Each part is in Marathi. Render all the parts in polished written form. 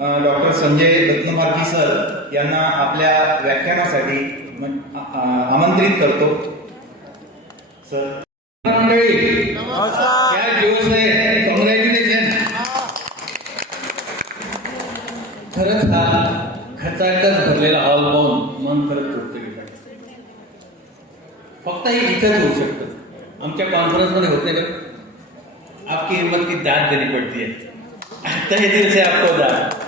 डॉक्टर संजय रत्नमार्गी सर यांना आपल्या व्याख्यानासाठी आमंत्रित करतो. सर मंडळी, क्या जोश आहे, कॉंग्रॅच्युलेशन. खरंच हा खचाखच भरलेला हॉल पाहून मन खरंच तृप्त गेलं. फक्त हे इथंच होऊ शकतं, आमच्या कॉन्फरन्स मध्ये होत नाही का? आपकी हिम्मत की दाद देनी पडती है. आता हे दिल से आपको दाद.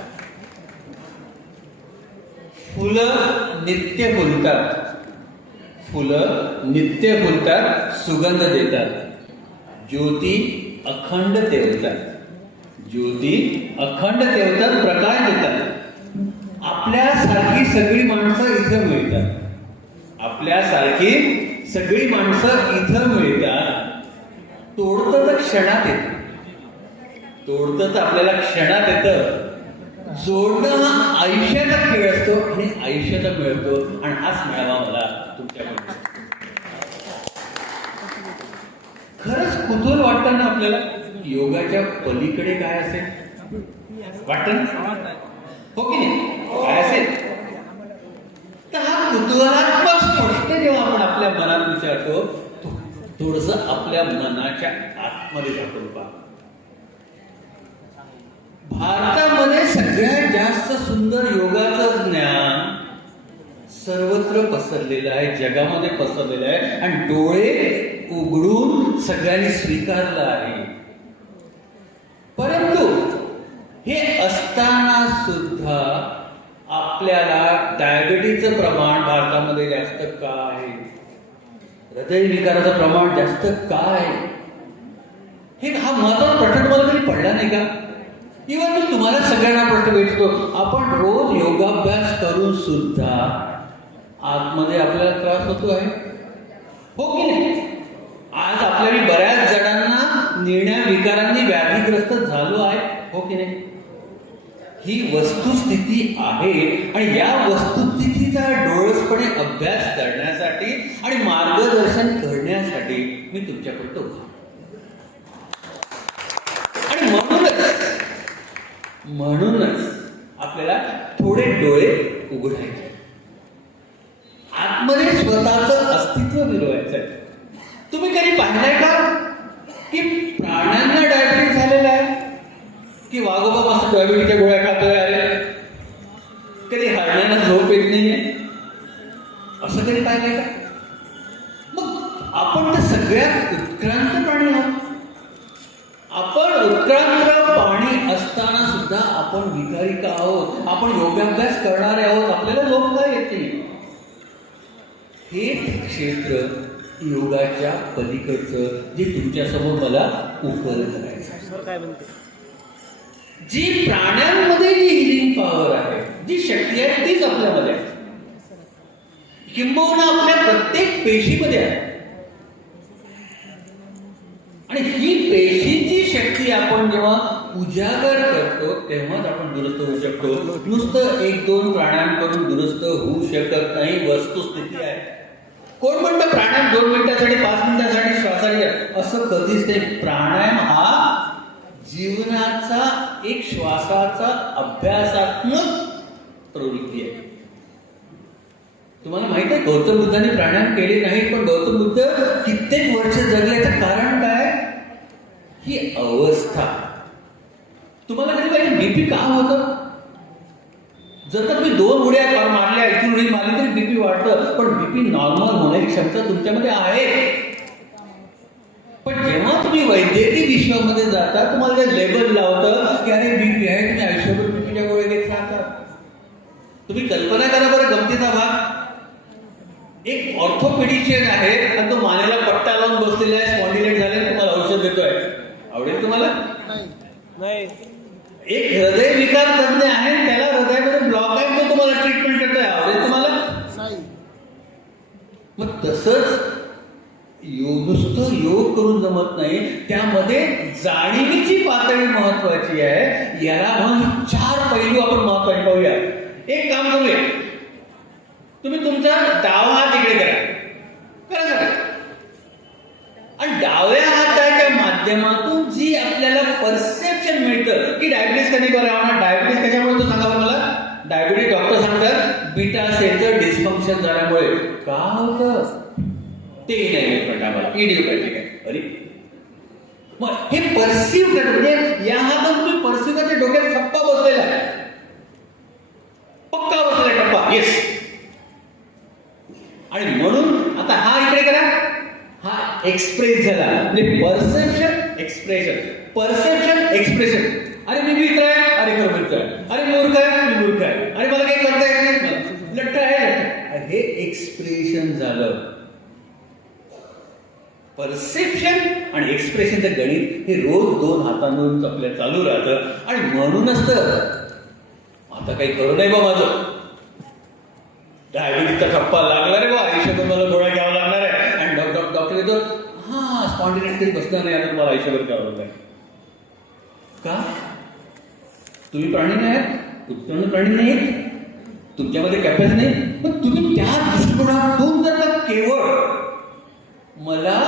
फुलं नित्य फुलतात, फुलं नित्य फुलतात, सुगंध देतात. ज्योती अखंड तेवतात, ज्योती अखंड तेवतात, प्रकाश देतात. आपल्यासारखी सगळी माणसं इथं मिळतात, आपल्यासारखी सगळी माणसं इथं मिळतात. तोडतं तर क्षणात येतं, तोडतं तर आपल्याला क्षणात येतं. जोडणं हा आयुष्याचा खेळ असतो आणि आयुष्याचा मिळतो, आणि हाच मिळावा मला तुमच्याकडून. खरंच कुतूहल वाटतं ना आपल्याला, योगाच्या पलीकडे काय असेल वाटतं ना, हो की नाही? काय असेल तर हा कुतूहलात्मक स्पष्ट जेव्हा आपण आपल्या मनात विचारतो, थोडस आपल्या मनाच्या आतमध्ये जातो. भारतामध्ये सगळ्यात जास्त सुंदर योगाचं ज्ञान सर्वत्र पसरलेलं आहे, जगामध्ये पसरलेलं आहे, आणि डोळे उघडून सगळ्यांनी स्वीकारलं आहे. परंतु हे असताना सुद्धा आपल्याला डायबिटीजचं प्रमाण भारतामध्ये जास्त का आहे, हृदयविकाराचं प्रमाण जास्त का आहे, हे हा महत्वाचा प्रश्न तुम्हाला कधी पडला नाही का? इव्हन मी तुम्हाला सगळ्यांना प्रश्न भेटतो, आपण रोज योगाभ्यास करून सुद्धा आतमध्ये आपल्याला त्रास होतो आहे, हो की नाही? आज आपल्या बऱ्याच जणांना निर्णय विकारांनी व्याधीग्रस्त झालो आहे, हो की नाही? ही वस्तुस्थिती आहे, आणि या वस्तुस्थितीचा डोळसपणे अभ्यास करण्यासाठी आणि मार्गदर्शन करण्यासाठी मी तुमच्याकडे उभा. आणि म्हणूनच आपल्याला थोडे डोळे उघडायचे, आतमध्ये स्वतःचं अस्तित्व मिळवायचं. तुम्ही कधी पाहिलंय का की प्राण्यांना डायबिटीस झालेला आहे, की वाघोबा मस्त डायबिटीसच्या गोळ्या खातोय? अरे कधी हरण्याला झोप येत नाहीये, असं कधी पाहिलंय का? मग आपण तर सगळ्यात उत्क्रांत प्राणी आहोत. आपण उत्क्रांत प्राणी असताना सुद्धा आपण विकारी का आहोत? आपण योगाभ्यास करणारे आहोत, आपल्याला झोप का येते? हे क्षेत्र योगाच्या पलीकडचं जे तुमच्यासमोर मला उघड करायचं, जी प्राण्यांमध्ये जी हिलिंग पॉवर आहे, जी शक्ती आहे, तीच आपल्यामध्ये आहे, किंबहुना आपल्या प्रत्येक पेशीमध्ये आहे. आणि ही पेशीची शक्ती आपण जेव्हा उजागर करतो तेव्हाच आपण दुरुस्त होऊ शकतो. नुसतं 1-2 प्राणांकडून दुरुस्त होऊ शकत नाही, वस्तुस्थिती आहे. कोण म्हणतं प्राणायाम 2 मिनिटासाठी 5 मिनिटासाठी श्वासाची, असं कधीच नाही. प्राणायाम हा जीवनाचा एक श्वासाचा अभ्यासात्मक प्रवृत्ती आहे. तुम्हाला माहित आहे गौतम बुद्धांनी प्राणायाम केले नाही, पण गौतम बुद्ध कित्येक वर्ष जगल्याचं कारण काय? ही अवस्था. तुम्हाला कधी पाहिजे बीपी का होतं? जर तर तुम्ही 2 उड्या मारल्या, इथून उडी मारली तरी बीपी वाढतं, पण बीपी नॉर्मल होण्याची क्षमता तुमच्यामध्ये आहे. पण जेव्हा तुम्ही वैद्यकीय विश्वामध्ये जाता, तुम्हाला जे लेबल लावतं की अरे बीपी आहे, तुम्ही आयुष्यभर बीपीच्या गोळ्या घेत राहता. तुम्ही कल्पना करा बरं गमतीचा भाग, एक ऑर्थोपेडिशियन आहे आणि तो मानेला पट्टा लावून बसलेला आहे, स्पॉन्डिलाइट झाले, तुम्हाला औषध देतोय, आवडेल तुम्हाला? नाही. एक हृदय विकार तज्ञ आहे, त्याला हृदयामध्ये ब्लॉक आहे, तो तुम्हाला ट्रीटमेंट करतोय, आवडेल तुम्हाला? नाही. मग तसंच नुसतं योग करून जमत नाही, त्यामध्ये जाणीवीची पातळी महत्वाची आहे. याला म्हणून 4 पैलू आपण महत्वाचे पाहूया. एक काम करूया, तुम्ही तुमचा डावा हात इकडे करा सगळं, आणि डाव्या हाताच्या माध्यमातून जी आपल्याला परसेप्शन मिळतं की डायबिटीस कधी बरा होणार, डायबिटीस कशामुळे फंक्शन झाल्यामुळे का होतं ते नाही कळत आम्हाला. इडिओपॅथिक आहे. अरे मग हे परसिव्ह करणं म्हणजे या हातात तुम्ही परसिव्ह करते, डोक्यात ठप्पा बसलेला आहे, पक्का बसलेला टप्पा. येस. आणि म्हणून आता हा इकडे करा, हा एक्सप्रेस झाला म्हणजे परसेप्शन एक्सप्रेशन, परसेप्शन एक्सप्रेशन. अरे मी मित्र आहे, अरे खरं मित्र आहे, अरे मूर्ख आहे, मी मूर्ख आहे, अरे मला काही करता येत नाही, लठ्ठ आहे, हे एक्सप्रेशन झालं. परसेप्शन आणि एक्सप्रेशनचं गणित हे रोज 2 हातांवरून आपल्या चालू राहतं. आणि म्हणूनच तर आता काही खरं नाही बा माझं, डायबिटीजचा ठप्पा लागला रे बा, आयुष्यभर मला गोळ्या घ्यावा लागणार आहे. आणि डॉक्टर येतो, हा स्पॉन्टिनेटरी बसणार नाही, आता मला आयुष्यभर घ्यावं लागणार. का? तुम्ही प्राणी नाही आहात, उत्पन्न प्राणी नाही आहेत, तुमच्यामध्ये कॅपॅसिटी नाही. पण तुम्ही त्या दृष्टिकोनातून जर का केवळ मला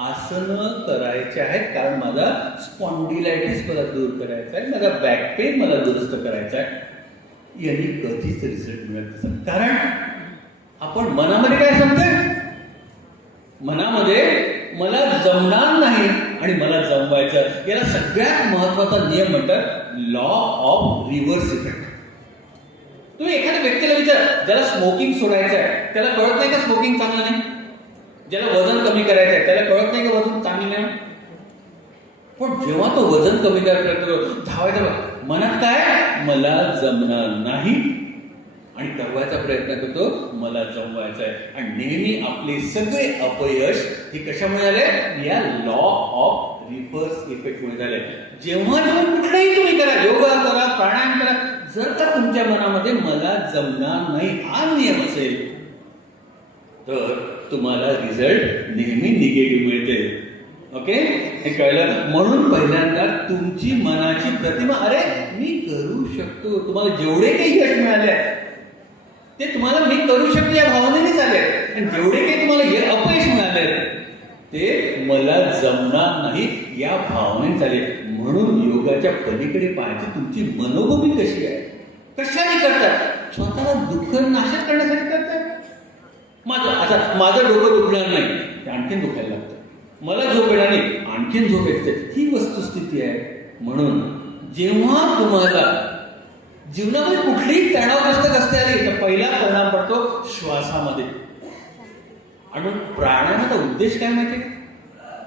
आसनं करायचे आहेत कारण माझा स्पॉन्डिलायटिस मला दूर करायचा आहे, माझा बॅक पेन मला दुरुस्त करायचा आहे, यांनी कधीच रिझल्ट मिळत नसतं. कारण आपण मनामध्ये काय समजतोय, मनामध्ये मला जमणार नाही आणि मला जमवायचं. याला सगळ्यात महत्वाचा नियम म्हणतात लॉ ऑफ रिव्हर्स इफेक्ट. तुम्ही एखाद्या व्यक्तीला विचार, ज्याला स्मोकिंग सोडायचं आहे त्याला कळत नाही का स्मोकिंग चांगलं नाही, ज्याला वजन कमी करायचं आहे त्याला कळत नाही का वजन चांगलं नाही. पण जेव्हा तो वजन कमी करतो, धावायचं मनात काय, मला जमणार नाही, आणि करवायचा प्रयत्न करतो, मला जमवायचा आहे. आणि नेहमी आपले सगळे अपयश हे कशामुळे आले, या लॉ ऑफ रिव्हर्स इफेक्टमुळे झाले. जेव्हा कुठलाही तुम्ही करा, योगा करा, प्राणायाम करा, जर का तुमच्या मनामध्ये मला जमणार नाही हा नियम असेल तर तुम्हाला रिझल्ट नेहमी निगेटिव्ह मिळते. ओके, हे कळलं. म्हणून पहिल्यांदा तुमची मनाची प्रतिमा, अरे मी करू शकतो, तुम्हाला जेवढे काही यश मिळाले ते तुम्हाला मी करू शकतो या भावनेनेच आले, आणि जेवढे काही तुम्हाला अपयश मिळाले ते मला जमणार नाही या भावनेने झाले. म्हणून योगाच्या पलीकडे पाहायची तुमची मनोभूमी कशी आहे, कशाने करतात, स्वतःला दुःख नाशक करण्यासाठी करतात. माझं डोकं दुखणार नाही, ते आणखीन दुखायला लागतं, मला झोप येणार नाही, आणखीन झोप येते, ही वस्तुस्थिती आहे. म्हणून जेव्हा तुम्हाला जीवनामध्ये कुठलीही तणावग्रस्त असते आली तर पहिला परिणाम पडतो श्वासामध्ये. आणि प्राणायामाचा उद्देश काय माहिती,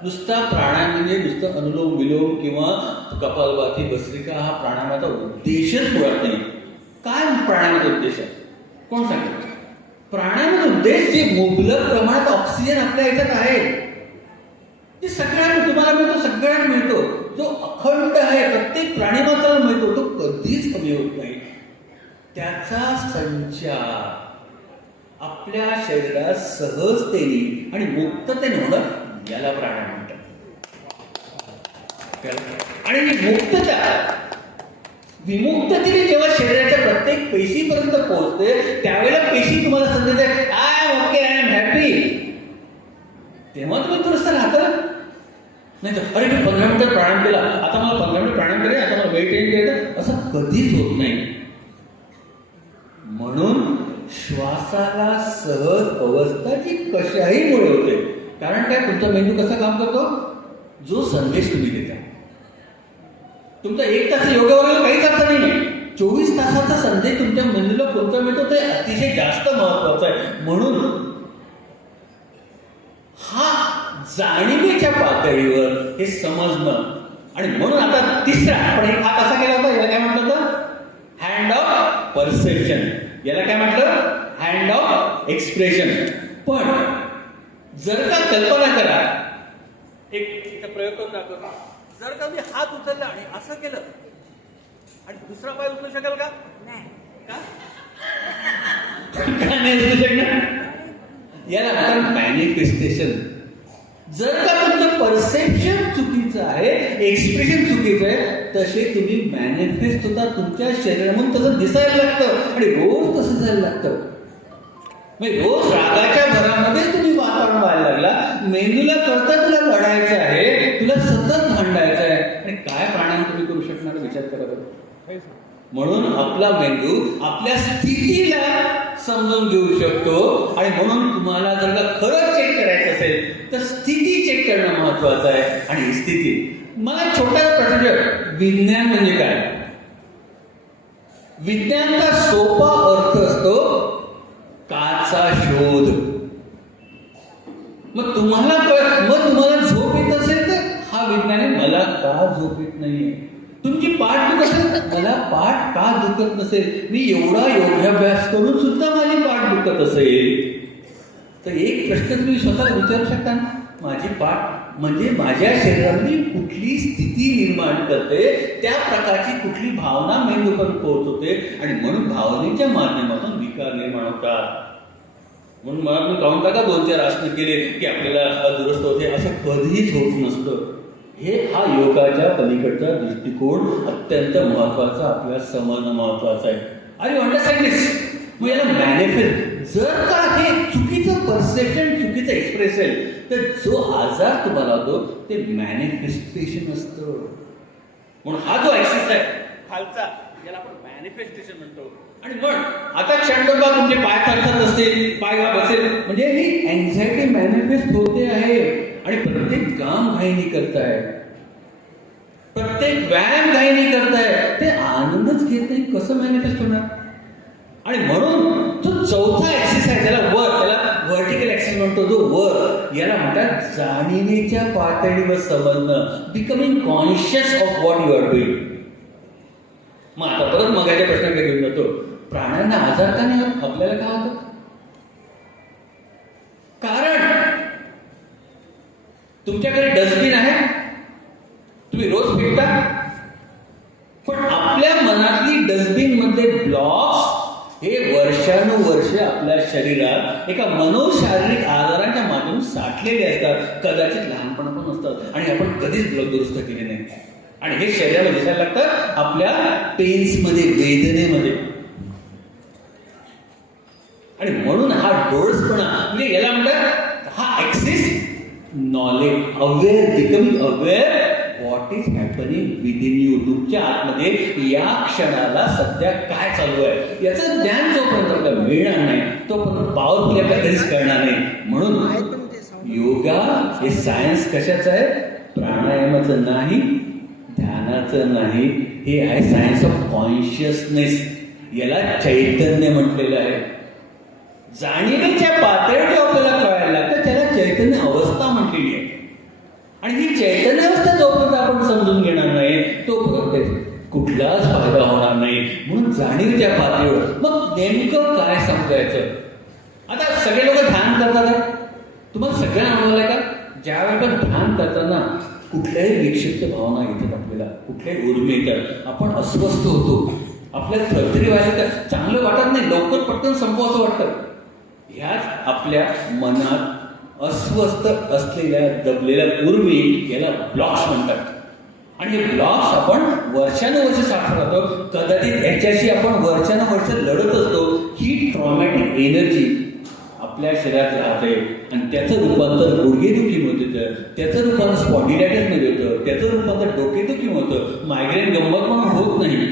नुसता प्राणायाम म्हणजे नुसतं अनुलोम विलोम किंवा कपालभाती भस्त्रिका हा प्राणायामाचा उद्देशच मुळात नाही. काय प्राणायामाचा उद्देश आहे, कोण सांगेल? प्राणायामाचा उद्देश जे मुबलक प्रमाणात ऑक्सिजन आपल्या याच्यात आहे ते सगळ्यांना तुम्हाला मिळतो, सगळ्यांना मिळतो, जो अखंड आहे प्रत्येक प्राणीमात्राला मिळतो, तो कधीच कमी होत नाही. त्याचा संचार आपल्या शरीरात सहजतेने आणि मुक्ततेने होणं याला प्राणायाम म्हणतात. आणि मुक्तता विमुक्ततेने जेव्हा शरीराच्या प्रत्येक पेशीपर्यंत पोहोचते त्यावेळेला पेशी तुम्हाला समजते I am okay, I am happy, तेव्हा तुम्ही थोडंसं राहता. नाही तर अरे मी 15 मिनिटं प्राणायाम केला, आता मला 15 मिनिट प्राणायाम करेल, आता मला वेट येईल द्यायचं, असं कधीच होत नाही. म्हणून श्वासाला सहज अवस्था जी कशाही मुळे होते. कारण काय, तुमचा मेंदू कसा काम करतो, जो संदेश तुम्ही देता. तुमचा 1 तास योगावर काहीच अर्थ नाही, 24 तासाचा संदेश तुमच्या मेंदूला कोणता मिळतो ते अतिशय जास्त महत्वाचं आहे. म्हणून हा जाणीवेच्या पातळीवर हे समजणं. आणि म्हणून आता तिसरा आपण हा कसा केला होता, याला काय म्हटलं होतं, हँड ऑफ परसेप्शन, याला काय म्हटलं, हँड ऑफ एक्सप्रेशन. पण जर का कल्पना करा, एक प्रयोग करून दाखवतो, जर का मी हात उचलला आणि असं केलं आणि दुसरा पाय उचलू शकाल का, नाही उचलू शकणार. याला म्हणतात मॅनिफेस्टेशन. जर का तुमचं परसेप्शन चुकीचं आहे, एक्सप्रेशन चुकीचं आहे, तसे तुम्ही मॅनिफेस्ट होता तुमच्या शरीरामधून तसं दिसायला लागतं आणि रोज तसं जायला लागतं. म्हणजे रोज रागाच्या भरामध्येच तुम्ही वातावरण व्हायला लागला, मेंदूला कळतं तुला लढायचं आहे, तुला सतत भांडायचं आहे, आणि काय प्राणायाम तुम्ही करू शकणार विचार करा बरं. म्हणून आपला मेंदू आपल्या स्थितीला समजून घेऊ शकतो. आणि म्हणून तुम्हाला जर का खरंच चेक करायचं असेल तर स्थिती चेक करणं महत्वाचं आहे. आणि ही स्थिती मला एक छोटा प्रश्न, विज्ञान म्हणजे काय? विज्ञानचा सोपा अर्थ असतो काचा शोध. मग तुम्हाला झोप येत असेल तर हा विज्ञान आहे, मला का झोप येत नाहीये? तुमची पाठ दुखत असेल, मला पाठ का दुखत नसेल? मी एवढा योगाभ्यास करून सुद्धा माझी पाठ दुखत असेल तर एक प्रश्न तुम्ही स्वतः विचारू शकता ना, माझी पाठ म्हणजे माझ्या शरीरामध्ये कुठली स्थिती निर्माण करते, त्या प्रकारची कुठली भावना मेंदूपर्यंत पोहोचवते आणि म्हणून भावनेच्या माध्यमातून विकार निर्माण होतात. म्हणून मला तुम्ही काउंट टाका 2-4 आसनं केले की आपल्याला दुरुस्त होते, असं कधीच होत नसतं. हा योगाच्या पलीकडचा दृष्टिकोन अत्यंत महत्वाचा, आपल्याला समजणं महत्वाचं आहे. आर यू अंडरस्टँड दिस? मग याला मॅनिफेस्ट, जर का हे चुकीचं परसेप्शन, चुकीचं एक्सप्रेशन, तर जो आजार तुम्हाला होतो ते मॅनिफेस्टेशन असतं. म्हणून हा जो ऍक्सिस आहे खालचा, याला आपण मॅनिफेस्टेशन म्हणतो. आणि मग आता क्षणभर तुमचे पाय थरथरत असतील, पाय बसेल, म्हणजे ही अँझायटी मॅनिफेस्ट होते आहे. आणि प्रत्येक काम घाईनी करताय, प्रत्येक व्यायाम घाईनी करताय, ते आनंदच घेत नाही, कसं मॅनिफेस्ट होणार? आणि म्हणून जो चौथा ऍक्सिस आहे त्याला व्हर्टिकल ऍक्सिस म्हणतो, जो वर, याला म्हणतात जाणीवेच्या पातळीवर समजणं, becoming conscious of what you are doing. मग आता परत मगाच्या प्रश्नाकडे घेऊन जातो, प्राण्यांना आजार का नाही होत, आपल्याला का होतं? कारण तुमच्याकडे डस्टबिन आहे, तुम्ही रोज फेकता, पण आपल्या मनातली डस्टबिन मध्ये ब्लॉक्स हे वर्षानुवर्ष आपल्या शरीरात एका मनोशारीरिक आजारांच्या माध्यमातून साठलेले असतात, कदाचित लहानपणापासून असतात आणि आपण कधीच ब्लॉक दुरुस्त केले नाही. आणि हे शरीराला दिसायला लागतं आपल्या पेन्समध्ये, वेदनेमध्ये. आणि म्हणून हा डोळसपणा, म्हणजे याला म्हणतात हा axis knowledge, aware, becoming aware what is happening within you. तुमच्या आतमध्ये या क्षणाला सध्या काय चालू आहे याचं ज्ञान जोपर्यंत आपल्याला मिळणार नाही तोपर्यंत पॉवरफुल आपल्याला कधीच कळणार नाही. म्हणून योगा हे सायन्स कशाचं आहे? प्राणायामाचं नाही, ध्यानाचं नाही, हे आहे सायन्स ऑफ कॉन्शियसनेस. याला चैतन्य म्हटलेलं आहे. जाणीवेच्या पातळीवर आपल्याला कळायला लागतं, त्याला चैतन्य अवस्था म्हटलेली आहे. आणि ही चैतन्य अवस्था जोपर्यंत आपण समजून घेणार नाही तोपर्यंत कुठलाच फायदा होणार नाही. म्हणून जाणीवेच्या पातळीवर मग नेमकं काय समजायचं? आता सगळे लोक ध्यान करतात, तुम्हाला सगळ्यांना अनुभवलंय का? ज्यावेळी आपण ध्यान करताना कुठल्याही विक्षिप्त भावना येतात, आपल्याला कुठल्याही उर्मी येतात, आपण अस्वस्थ होतो, आपल्याला थरथरी व्हायला तर चांगलं वाटत नाही, लवकर पटकन संपव असं वाटतं. ह्याच आपल्या मनात अस्वस्थ असलेल्या दबलेल्या उर्मी याला ब्लॉक्स म्हणतात. आणि हे ब्लॉक्स आपण वर्षानुवर्ष साठवत राहतो, कदाचित याच्याशी आपण वर्षानुवर्ष लढत असतो. ही ट्रॉमॅटिक एनर्जी आपल्या शरीरात राहते आणि त्याचं रूपांतर गुडघेदुखीमध्ये होतं, त्याचं रूपांतर स्पॉन्डिलायटिसमध्ये होतं, त्याचं रूपांतर डोकेदुखीमध्ये होतं, मायग्रेन गंमत म्हणून होत नाही.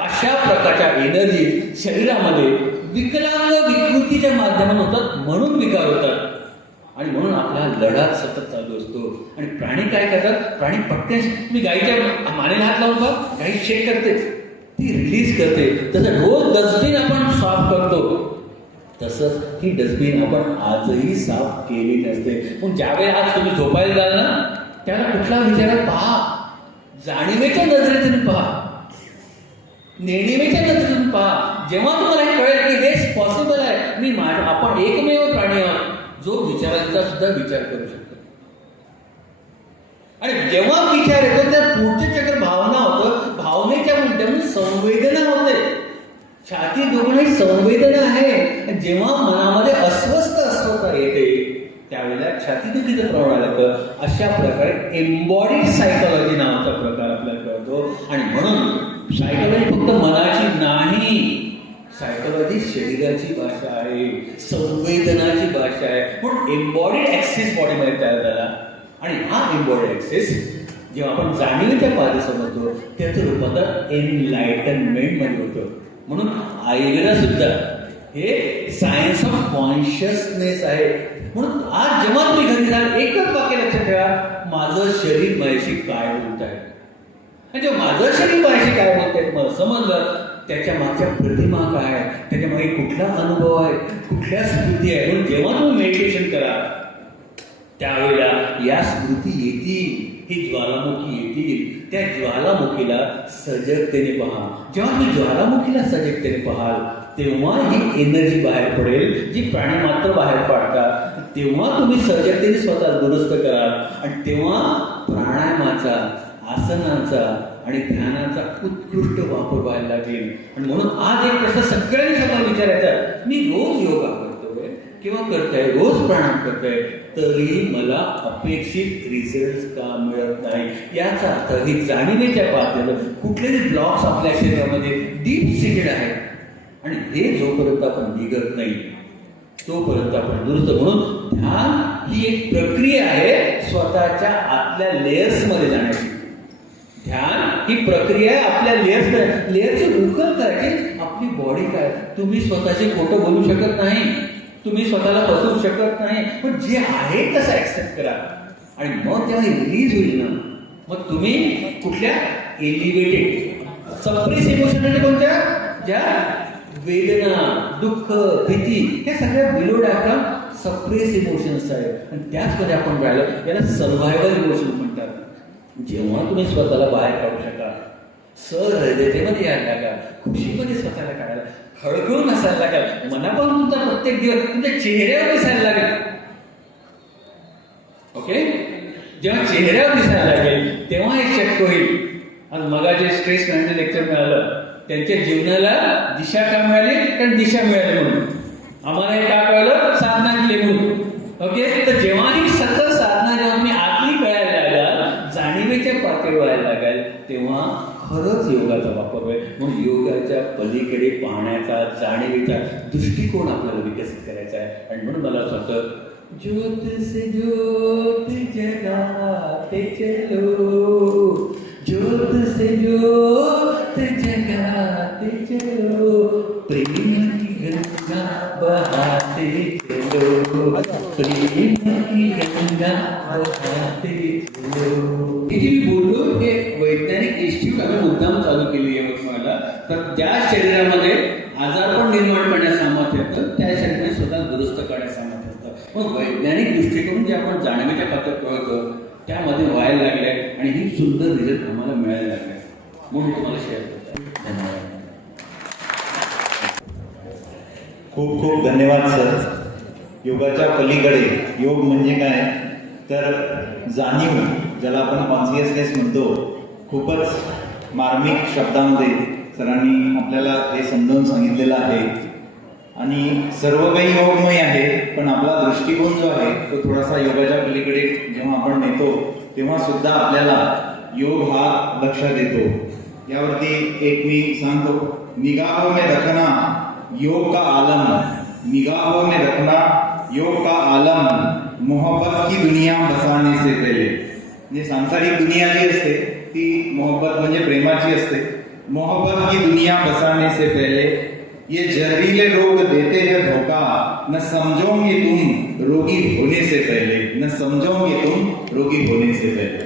अशा प्रकारच्या एनर्जी शरीरामध्ये विकलांग विकृतीच्या माध्यमातून होतात, म्हणून विकार होतात. आणि म्हणून आपला लढा सतत चालू असतो. आणि प्राणी काय करतात? प्राणी पटकन, तुम्ही गाईच्या मानेला हात लावून बघा, गाई शेक करते, ती रिलीज करते. तसं रोज डस्टबिन आपण साफ करतो, तसंच ही डस्टबिन आपण आजही साफ केली नसते. मग ज्यावेळी आज तुम्ही झोपायला जाल ना, त्याला कुठला विचारात पहा, जाणीवेच्या नजरेतून पहा, नेणीवेच्या नजरेतून पहा. जेव्हा तुम्हाला हे कळेल की हे पॉसिबल आहे, आपण एकमेव प्राणी आहोत जो विचारांचा सुद्धा विचार करू शकतो. आणि जेव्हा विचार येतो त्या पुढचे चक्र भावना होतं, भावनेच्या मुद्द्यातून संवेदना होते. छाती दुखणं ही संवेदना आहे. जेव्हा मनामध्ये अस्वस्थता येते त्यावेळेला छातीदुखीचं प्रमाण लागतं. अशा प्रकारे एम्बॉडीड सायकोलॉजी नावाचा प्रकार आपल्याला कळतो. आणि म्हणून सायकोलॉजी फक्त मनाची नाही, सायकोलॉजी शरीराची भाषा आहे, संवेदनाची भाषा आहे. म्हणून एम्बॉडीड ऍक्सेस बॉडीमध्ये तयार झाला. आणि हा एम्बॉडीड ऍक्सेस जेव्हा आपण जाणीवेच्या पातळी समजतो त्याचं रूपांतर एनलाइटनमेंट मध्ये होतं. म्हणून आयुर्वेदात सुद्धा हे सायन्स ऑफ कॉन्शियसनेस आहे. म्हणून आज जेव्हा तुम्ही घरी जाल एकच वाक्य लक्षात ठेवा, माझं शरीर माझ्याशी काय बोलत आहे. आणि जेव्हा माझं शरीर माझ्याशी काय बोलत आहे मला समजलं, त्याच्या मागच्या प्रतिमा काय, त्याच्या मागे कुठला अनुभव आहे, कुठल्या स्मृती आहे. म्हणून जेव्हा तुम्ही मेडिटेशन करा त्यावेळेला या स्मृती येतील, ही ज्वालामुखी येतील. त्या ज्वालामुखीला सजगतेने पहा. जेव्हा तुम्ही ज्वालामुखीला सजगतेने पाहाल तेव्हा ही एनर्जी बाहेर पडेल, जी प्राणी मात्र बाहेर पाडतात. तेव्हा तुम्ही सजगतेने स्वतः दुरुस्त कराल आणि तेव्हा प्राणायामाचा, आसनाचा आणि ध्यानाचा उत्कृष्ट वापर व्हायला लागेल. आणि म्हणून आज एक प्रश्न सगळ्यांनी स्वतःला विचारायचा, मी रोज योगा करतोय किंवा करतोय, रोज प्राणायाम करतोय, तरी मला अपेक्षित रिझल्ट का मिळत नाही. याचा अर्थ ही जाणीवेच्या पातळीवर कुठलेही ब्लॉक्स आपल्या शरीरामध्ये डीप सिटेड आहेत आणि हे जोपर्यंत आपण निघत नाही तोपर्यंत आपण दुरुस्त. म्हणून ध्यान ही एक प्रक्रिया आहे स्वतःच्या आतल्या लेयर्स मध्ये जाण्याची. ध्यान ही प्रक्रिया आहे आपल्या लेयरची उकल करायची. आपली बॉडी काय, तुम्ही स्वतःचे खोटं बोलू शकत नाही, तुम्ही स्वतःला फसवू शकत नाही, पण जे आहे तसं ऍक्सेप्ट करा. आणि मग जेव्हा रिलीज होईल ना, मग तुम्ही कुठल्या एलिव्हेटेड सप्रेस इमोशन म्हणजे कोणत्या, ज्या वेदना, दुःख, भीती हे सगळ्या बिलो डायग्राम सप्रेस इमोशन्स आहेत. आणि त्याचमध्ये आपण राहिलं, याला सर्व्हायवल इमोशन म्हणतात. जेव्हा तुम्ही स्वतःला बाहेर काढू शकाल, सहृदयतेमध्ये यायला लागाल, खुशीमध्ये स्वतःला काढायला, खळखळून असायला लागाल, मनापासून तुमचा प्रत्येक दिवस तुमच्या चेहऱ्यावर दिसायला लागेल. ओके, जेव्हा चेहऱ्यावर दिसायला लागेल तेव्हा हे शक्य होईल. आणि मगाचे स्ट्रेस मॅनेजमेंट लेक्चर मिळालं, त्यांच्या जीवनाला दिशा का मिळाली, कारण दिशा मिळाली म्हणून. आम्हाला हे का कळलं, साधना केली म्हणून. ओके, तर जेव्हा ही सतत साधना जेव्हा तुम्ही आतली कळायला लागाल, जाणीवेच्या पातळीवर व्हायला लागाल, तेव्हा खरंच योगाचा वापर होईल. म्हणून योगाच्या पलीकडे पाहण्याचा, जाणीवेचा दृष्टिकोन आपल्याला विकसित करायचा आहे. आणि म्हणून मला असं वाटतं, ज्योत से ज्योत जगाते चलो, ज्योत से ज्योत जगाते चलो, प्रेम की गंगा बहाते चलो, प्रेम की गंगा बहाते चलो. हे जे मी बोललो हे वैज्ञानिक इन्स्टिट्यूट आम्ही मुद्दाम चालू केली आहे मला. तर ज्या शरीरामध्ये आजारपण निर्माण करण्यास सामर्थ्य येतं, त्या शरीराने स्वतः दुरुस्त करण्यास सामर्थ्य असतं. मग वैज्ञानिक दृष्टिकोन जे आपण जाणीवेच्या पातळीवर कळतं त्यामध्ये व्हायला लागले आणि ही सुंदर रिझल्ट आम्हाला मिळायला लागले. म्हणून तुम्हाला शेअर करतो. धन्यवाद. खूप खूप धन्यवाद सर. योगाच्या पलीकडे योग म्हणजे काय तर जाणीव, ज्याला आपण कॉन्शियसनेस म्हणतो, खूपच मार्मिक शब्दामध्ये सरांनी आपल्याला हे समजावून सांगितलेलं आहे. आणि सर्व काही योगमय आहे, पण आपला दृष्टिकोन जो आहे तो थोडासा योगाच्या पलीकडे जेव्हा आपण नेतो तेव्हा सुद्धा आपल्याला योग हा लक्षात येतो. यावरती एक मी सांगतो, निगाहों में रखना योग का आलम, निगाहों में रखना योग का आलम, मोहब्बत की दुनिया बसाने से पहले. म्हणजे सांसारिक दुनिया जी असते ती मोहब्बत म्हणजे प्रेमाची असते. मोहब्बत की दुनिया बसाने से पहले ये जहरीले रोग देते हैं धोखा, न समझोगे तुम रोगी होने से पहले, न समझोगे तुम रोगी होने से पहले.